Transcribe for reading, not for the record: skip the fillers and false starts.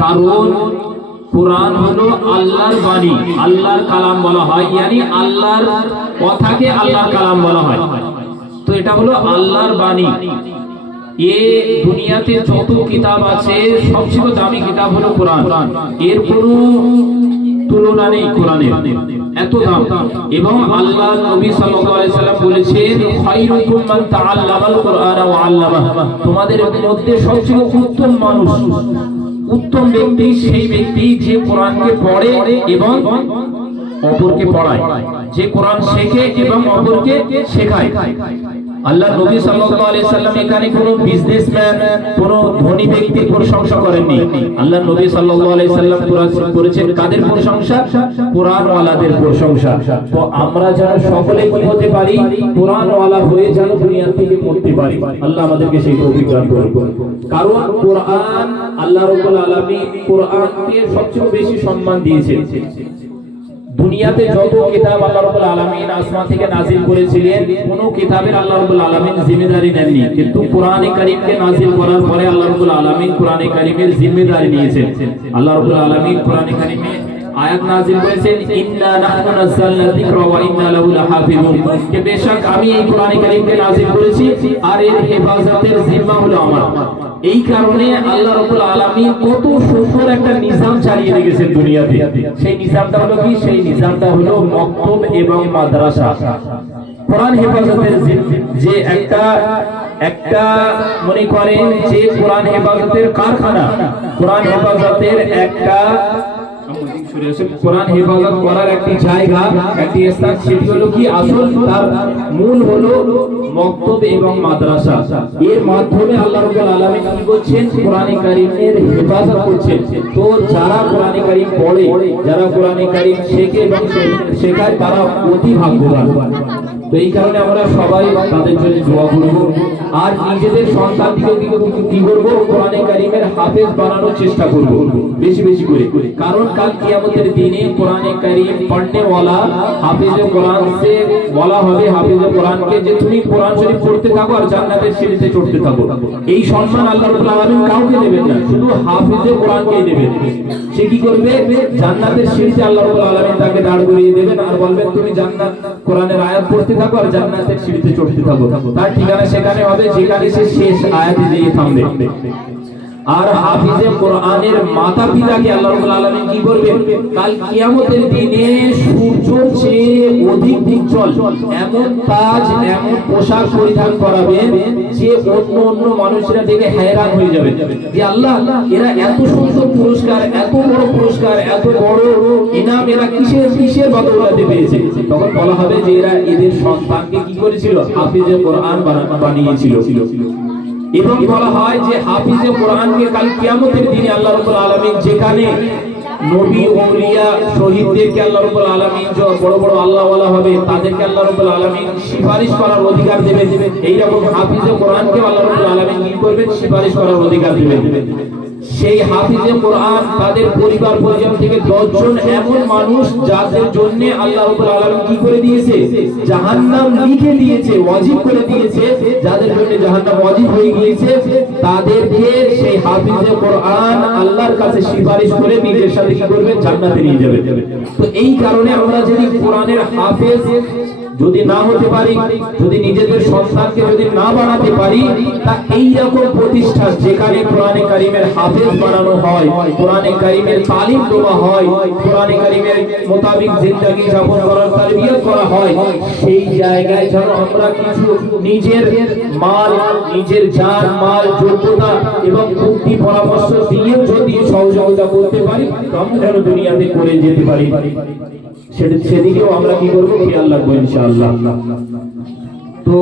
কারণ কোরআন হলো আল্লাহর বাণী, আল্লাহর কালাম বলা হয়, ইয়ানি আল্লাহর কথাকে আল্লাহর কালাম বলা হয়। তো এটা হলো আল্লাহর বাণী। এ দুনিয়াতে যত কিতাব আছে সবচেয়ে দামি কিতাব হলো কোরআন। এর কোনো তুলনা নেই কোরআনের, এত দাম। এবং আল্লাহ নবী সাল্লাল্লাহু আলাইহি সাল্লাম বলেছেন, খায়রুকুম মান তাআল্লামাল কুরআনা ওয়া আল্লামাহু, তোমাদের মধ্যে সবচেয়ে উত্তম মানুষ, উত্তম ব্যক্তি সেই ব্যক্তি যে কোরআনকে পড়ে এবং অপরকে পড়ায়, যে কোরআন শেখে এবং অপরকে শেখায়। আল্লাহ নবী সাল্লাল্লাহু আলাইহি সাল্লাম এখানে কোনো বিজনেসম্যান, কোনো ধনী ব্যক্তির প্রশংসা করেননি। আল্লাহ নবী সাল্লাল্লাহু আলাইহি সাল্লাম করেছেন কাদের প্রশংসা? কোরআনওয়ালাদের প্রশংসা। তো আমরা যেন সকলে কি হতে পারি? কোরআনওয়ালা হয়ে যেন দুনিয়া থেকে মরতে পারি। আল্লাহ আমাদেরকে সেই তৌফিক দান করুন। কারণ কোরআন, আল্লাহ রাব্বুল আলামিন কোরআনকে সবচেয়ে বেশি সম্মান দিয়েছেন। দুনিয়াতে যত কিতাব আল্লাহ রাব্বুল আলামিন আসমান থেকে নাযিল করেছিলেন, কোন কিতাবের আল্লাহ রাব্বুল আলামিন জিম্মেদারি নেননি, কিন্তু কোরআনে কারীমকে নাযিল করার পরে আল্লাহ রাব্বুল আলামিন কোরআনে কারীমের জিম্মেদারি নিয়েছেন। আল্লাহ রাব্বুল আলামিন কোরআনে কারীমে আয়াত নাযিল করেছেন, ইন্না নাহনু নাযালনা যিকরা ওয়া ইন্না লাহু লাহাফিজুন, যে বেশক আমি এই কোরআনে কারীমকে নাযিল করেছি আর এর হেফাজতের জিম্মা হলো আমার। এই কারণে আল্লাহ রাব্বুল আলামিন কত সুন্দর একটা নিজাম চালিয়ে রেখেছেন দুনিয়াতে। সেই নিজামটা হলো কি? সেই নিজামটা হলো মক্তব এবং মাদ্রাসা। কোরআন হেফাজতের যে একটা মনে করেন যে কোরআন হেফাজতের কারখানা, কোরআন হেফাজতের একটা কোরআন হেফাজত করার একটি জায়গা, একটি স্থান, সেটি হলো কি? আসল তার মূল হলো মক্তব এবং মাদ্রাসা। এর মাধ্যমে আল্লাহ রাব্বুল আলামিন কি করছেন? কোরআনে কারীমের হেফাজত করছেন। তো যারা কোরআনে কারীম পড়ে, যারা কোরআনে কারীম শেখে এবং শেখায়, তারা অতি ভাগ্যবান। তো এই কারণে আমরা সবাই তাদের জন্য দোয়া করব আর নিজেদের সন্তানকে কি করব? কোরআনে কারীমের হাফেজ বানানোর চেষ্টা করব বেশি বেশি করে। কারণ কাল কিয়ামতের দিনে কোরআনে কারীম পড়নে ওয়ালা হাফেজে কোরআন সে বলা হবে, হাফেজে কোরআনকে, যে তুমি কোরআন শরীফ পড়তে থাকো আর জান্নাতের সিঁড়িতে চড়তে থাকো। এই সম্মান আল্লাহ রাব্বুল আলামিন কাউকে দেবেন না, শুধু হাফেজে কোরআনকেই দেবেন। সে কি করবে? জান্নাতের সিঁড়িতে আল্লাহ রাব্বুল আলামিন তাকে দাঁড় করিয়ে দেবেন আর বলবেন, তুমি জান্নাত কোরআনের আয়াত পড়তে থাকো আর জান্নাতের সিঁড়িতে চড়তে থাকো। তার ঠিকানা সেখানে হবে যেখানে সে শেষ আয়াতে গিয়ে থামবে। আর হাফিজে কোরআনের মাতা পিতাকে আল্লাহ রাব্বুল আলামিন কি করবেন? কাল কিয়ামতের দিনে সূর্যের চেয়ে অধিক উজ্জ্বল এমন তাজ, এমন পোশাক পরিধান করাবেন যে অন্য মানুষরা দেখে hayran হয়ে যাবে যে আল্লাহ, এরা এত সুন্দর পুরস্কার, এত বড় পুরস্কার, এত বড় ইনাম এরা কিসের বদৌলতে পেয়েছে? তখন বলা হবে যে এরা এদের সন্তানকে কি করেছিল? হাফিজে কোরআন বানিয়েছিল। এবং বলা হয় যে হাফিজে কোরআনকে কাল কিয়ামতের দিনে আল্লাহ রাব্বুল আলামিন যেখানে নবী, আউলিয়া, শহীদদেরকে আল্লাহ রাব্বুল আলামিন যে বড় বড় আল্লাহওয়ালা হবে তাদেরকে আল্লাহ রাব্বুল আলামিন সুপারিশ করার অধিকার দেবেন, এই রকম হাফিজে কোরআনকে আল্লাহ রাব্বুল আলামিন কি করবেন? সুপারিশ করার অধিকার দেবেন। সেই হাফিজে কোরআন তাদের পরিবার পরিজন থেকে 10 জন এমন মানুষ যাদের জন্য আল্লাহ রাব্বুল আলামিন কি করে দিয়েছে? জাহান্নাম লিখে দিয়েছে, ওয়াজিব করে দিয়েছে। যাদের জন্য জাহান্নাম ওয়াজিব হয়ে গিয়েছে তাদেরকে সেই হাফিজে কোরআন আল্লাহর কাছে সুপারিশ করে নিজের সাথে কি করবে? জান্নাতে নিয়ে যাবে। তো এই কারণে আমরা যদি কোরআনের হাফেজ যদি না হতে পারি, যদি নিজেদের সন্তানকে যদি না বানাতে পারি, তা এই রকম প্রতিষ্ঠান যেখানে কোরআনে কারীমের হাফেজ বানানো হয়, কোরআনে কারীমের তালিম দেওয়া হয়, কোরআনে কারীমের মোতাবেক জিন্দেগি যাপন করার তারবিয়ত করা হয়, সেই জায়গায় যেন আমরা কিছু নিজের মাল, নিজের জান মাল, যোগ্যতা এবং বুদ্ধি পরামর্শ দিয়েও যদি সহযোগিতা করতে পারি, আমরা যেন দুনিয়াতে করে যেতে পারি। সেদিকেও আমরা কি করবো? খেয়াল রাখবো ইনশাআল্লাহ। তো